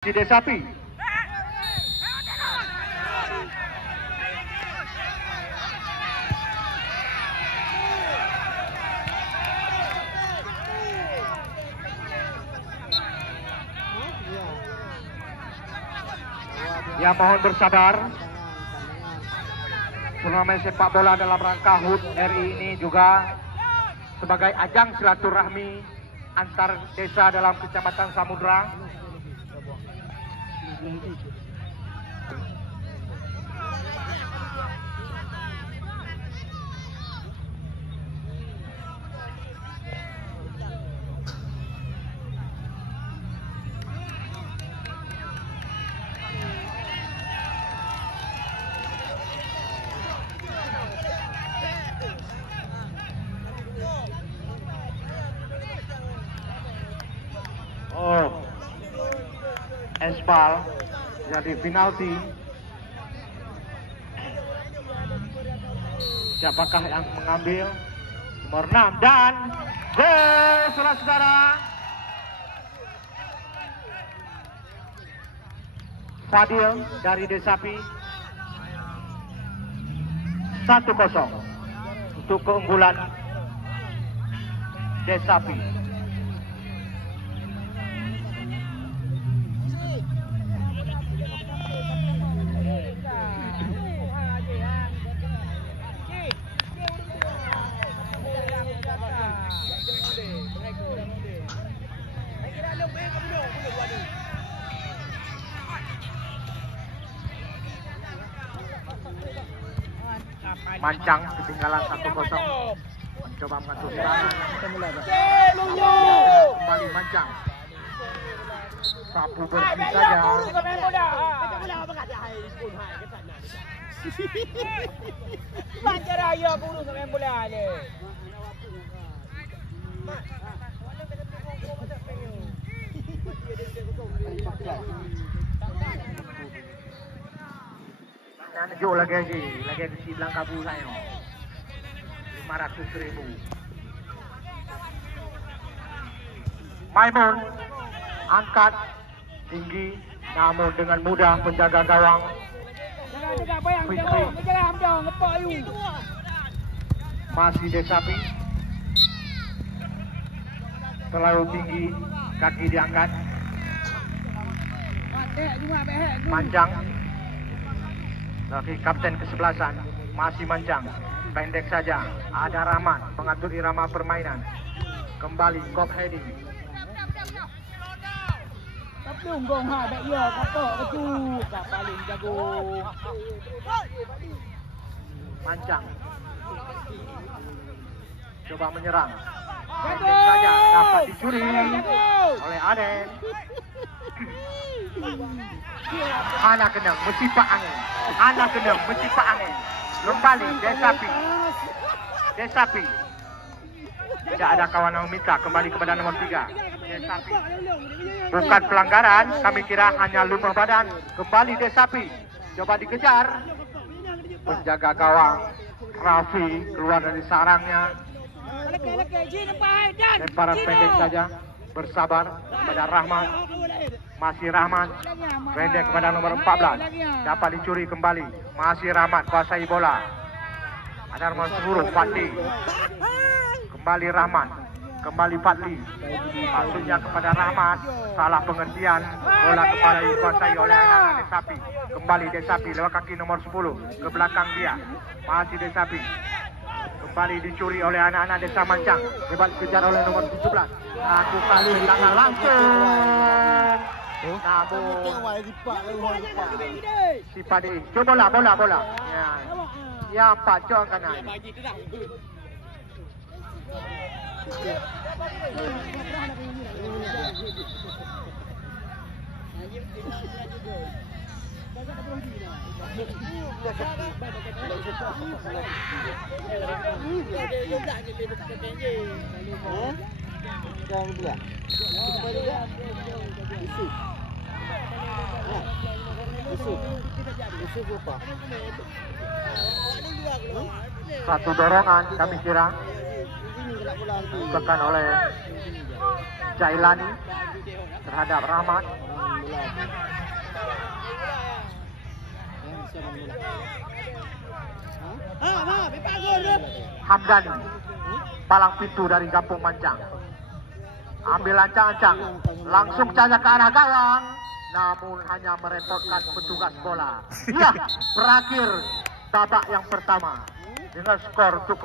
Si Desapi. Ya, mohon bersabar. Turnamen sepak bola dalam rangka HUT RI ini juga sebagai ajang silaturahmi antar desa dalam Kecamatan Samudra. Esbal jadi penalti. Siapakah yang mengambil? Nomor 6 dan gol, saudara-saudara. Fadil dari Desapi. 1-0 untuk keunggulan Desapi. Mancang ketinggalan 1-0. Mencoba mengatur serangan. Kembali Mancang. Sapu bersih saja. Banyak raya burung sampai bola ni. Najuk lagi si belang kabu saya. 500.000. Maimun angkat tinggi, namun dengan mudah penjaga gawang Fikri masih Desapi. Terlalu tinggi, kaki diangkat. Mancang lagi kapten kesebelasan, masih Mancang, pendek saja. Ada Rahmat mengatur irama permainan. Kembali Kop Hedi. Kaptung gong ha dak ya katok betu kap paling jago. Mancang coba menyerang. Pendek saja, dapat dicuri oleh Aden. Anak kendang mencipak angin. Anak kendang mencipak angin. Kembali Desapi. Tidak ada kawan yang meminta. Kembali kepada nomor 3 Desapi. Bukan pelanggaran, kami kira hanya lumah badan. Kembali Desapi. Coba dikejar. Penjaga gawang Raffi keluar dari sarangnya. Lemparan pendek saja. Bersabar kepada Rahmat. Masih Rahmat. Pendek kepada nomor 14. Dapat dicuri kembali. Masih Rahmat kuasai bola. Ada nomor 10 Fadli. Kembali Rahmat. Kembali Fadli. Maksudnya kepada Rahmat. Salah pengertian. Bola kembali dikuasai oleh anak-anak Desapi. Kembali Desapi lewat kaki nomor 10. Ke belakang dia. Masih Desapi. Kembali dicuri oleh anak-anak Desa Mancang. Hebat dikejar oleh nomor 17. Aku kali tangan langsung. Namun si Padi. Coba bola. Ya Pak Jong kanan. Satu dorongan kami kira dilakukan oleh Jailani terhadap Rahmat. Hamdani, palang pintu dari Kampung Mancang. Ambil ancang-ancang, langsung saja ke arah gawang, namun hanya merepotkan petugas bola. Iya, berakhir babak yang pertama dengan skor untuk